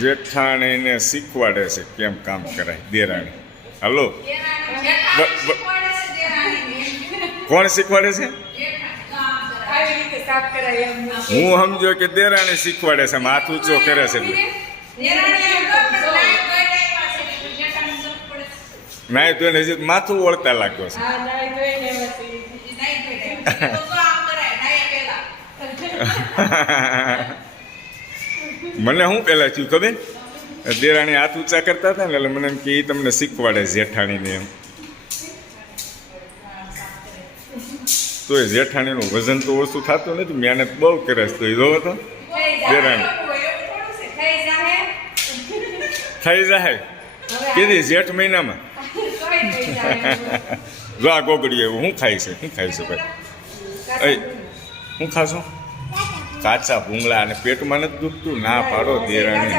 જેઠાણીને શીખવાડે છે કેમ કામ કરાય દેરાણી. હલો, કોણ શીખવાડે છે? હું સમજો કે દેરાણી શીખવાડે છે, હાથ ઊંચો કરે છે. નાય તો હજી માથું ઓળતા લાગ્યો છે. મને શું પહેલાં થયું ખબર? દેરાણી હાથ ઊંચા કરતા હતા ને એટલે મને એમ કે એ તમને શીખવાડે જેઠાણીને એમ. તો એ જેઠાણીનું વજન તો ઓછું થતું નથી, મહેનત બહુ કરે છે. તો એ જોવો તો દેરાણી થઈ જાય કીધી જેઠ મહિનામાં. જો આ ગોગડી એવું શું ખાય છે? શું ખાય છે ભાઈ? શું ખાશો? કાચા ભૂંગળા અને પેટમાં નથી દુખતું? ના પાડો દેરાણી.